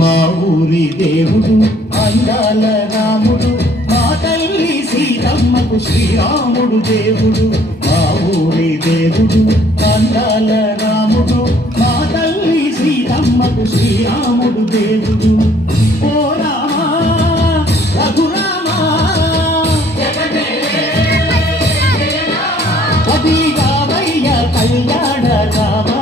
మా ఊరి దేవుడు అందాల రాముడు, మా తల్లి సీతమ్మకు శ్రీరాముడు దేవుడు. మా ఊరి దేవుడు అందాల రాముడు, మా తల్లి సీతమ్మకు శ్రీరాముడు దేవుడు. ఓ రామా రఘురామా అదిగావయ్య కళ్యాణ రామా,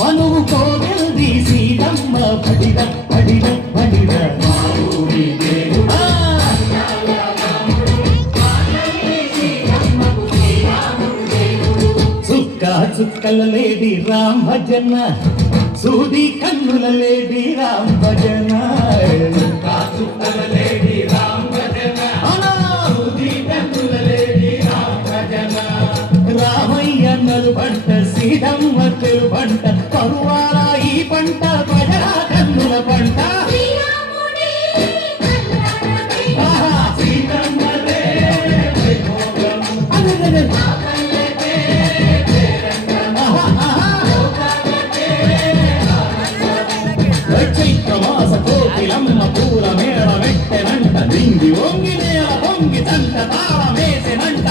మనువు కోగల్ది సీతమ్మ పడిద పడిద పడిద. మా ఊరి దేవుడు చుక్క చుక్కల లేడి రామ్ భజన, సూది కన్నుల లేడి రామ్ భజన. చుక్క చుక్కల లేడి రామ్ భజన, సూది కన్నుల లేడి రామ్ భజన. రామయ్య నలు పంట సీతమ్మ తెలు పంట, పరువాల ఈ పంట పడరా కన్నుల పంట. చైత్రమాస కోకిలమ్మ పూల మేళ మెట్టెనంట, దింగి వంగి నేల పొంగి తంట తాళమేసెనంట.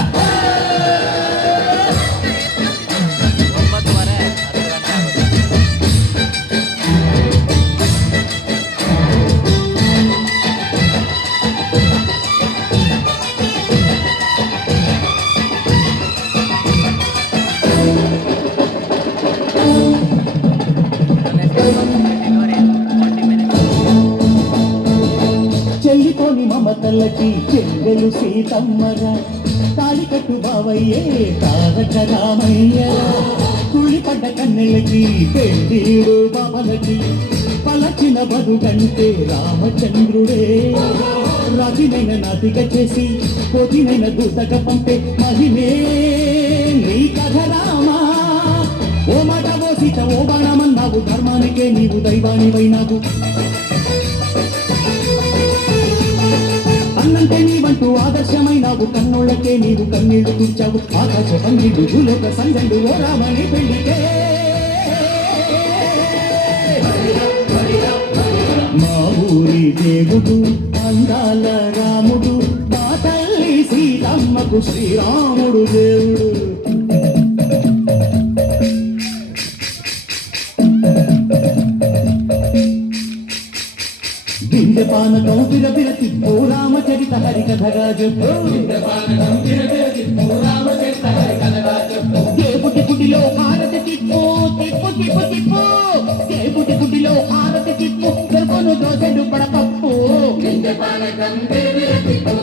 చెల్లిపోని మమతలకి చెల్లెలు సీతమ్మరా, తాళికట్టు బావయ్యే తారక రామయ్యరా. కుళ్ళిపడ్డ కన్నెలకి పెళ్ళీడు బాబలకి, పలచిన బదుకంటే రామచంద్రుడే. రాజునైన నాతిక చేసి పోతినైన దూతక పంపే మహిమే నీ కథ రామా. ఓ మాట ఓ సీత ఓ బాణమన్నావు, ధర్మానికే నీవు దైవానివైనావు. అన్నంటే నీవంటూ ఆదర్శమైనావు, కన్నోళ్ళకే నీవు కన్నీళ్లు తుడిచావు. ఆకాశ పంగిడు భూలోక సంగండు ఓ రామని పెళ్లికే. మా ఊరి దేవుడు అందాల రాముడు, మా తల్లి సీతమ్మకు శ్రీరాముడు దేవుడు. పానకం బిరబిర తిప్పు రామచరిత హరికథగా చెప్పు. దేవుడి గుడిలో హారతి తిప్పు తిప్పు తిప్పు తిప్పు, దేవుడి గుడిలో హారతి తిప్పు, తెలుపును దోసెడు పడపప్పు. బిందె పానకం బిరబిర తిప్పు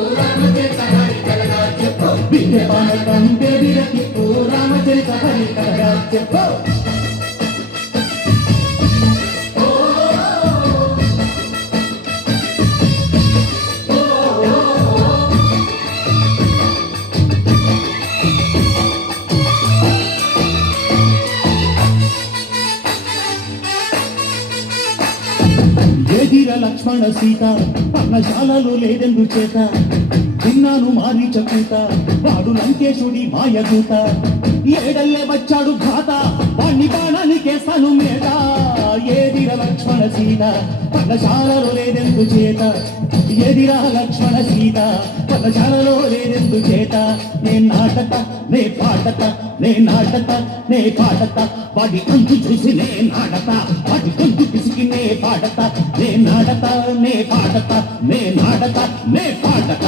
రామచరిత హరికథగా చెప్పు. ఎదిర లక్ష్మణ సీత పర్ణశాలలో లేదెందు చేత, విన్నాను మారీచ కూత వాడు లంకేశుడి మాయదూత. ఏడల్లే వచ్చాడు ఘాత వాణ్ణి బాణానికేస్తాను మేట. ఏదిర లక్ష్మణ సీత పర్ణశాలలో లేదెందు చేత, ఎదిర లక్ష్మణ సీత పర్ణశాలలో లేదెందు చేత. నే నాటత నే పాటత నే నాటత నే పాటత, వాడి కంచు చూసి నే నాటత, వాడి కంచు పిసికి నే పాటత. నే నాటత నే పాటత నే నాటత నే పాటత.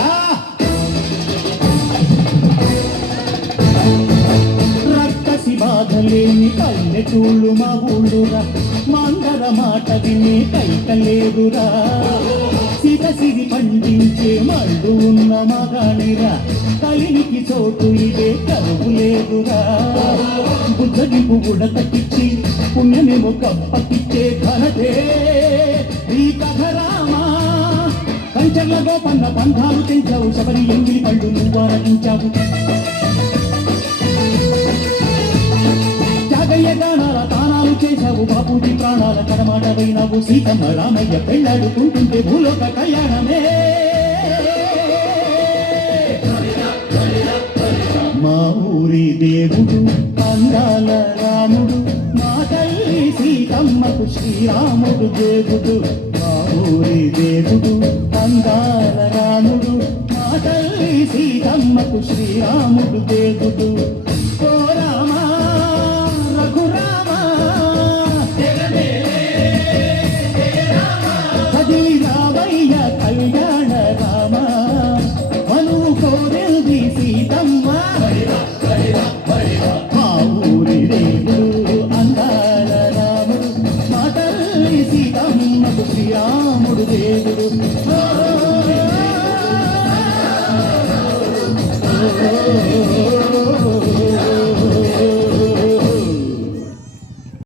రక్కసి బాధలేని పల్లెటూళ్ళు మా ఊళ్ళురా, మందర మాట విని కైకలేదురా. సిరి పండించే మళ్ళు ఉన్న మగానిరా, కలినికి చోటు ఇదే కరువు లేదురా. బుద్ధగింపు ఉడతకిచ్చి పుణ్యమేమో కప్పకిచ్చే ఘనతే ఈ కథ రామా. కంచర్ల గోపన్న బంధాలు తెంచావు, శబరి ఎంగిలి పళ్ళు నువ్వు ఆరగించావు. జాగయ్య గానాల తానాలు చేశావు, బాపూజీ ప్రాణాల కడమాటవైనావు. సీతమ్మ రామయ్య పెళ్ళాడుకుంటుంటే భూలోక కళ్యాణమే. మా ఊరి దేవుడు అందాల రాముడు, మా తల్లి సీతమ్మకు శ్రీరాముడు దేవుడు మా ఊరి దేవుడు అందాల రాముడు మా తల్లి సీతమ్మకు శ్రీరాముడు దేవుడు ఓ రామా రఘురామా అది రామయ్య కళ్యాణ రామ మనువు కోరింది సీతమ్మ మా ఊరి దేవుడు అందాల రాముడు మా తల్లి సీతమ్మకు శ్రీరాముడు దేవుడు ఓ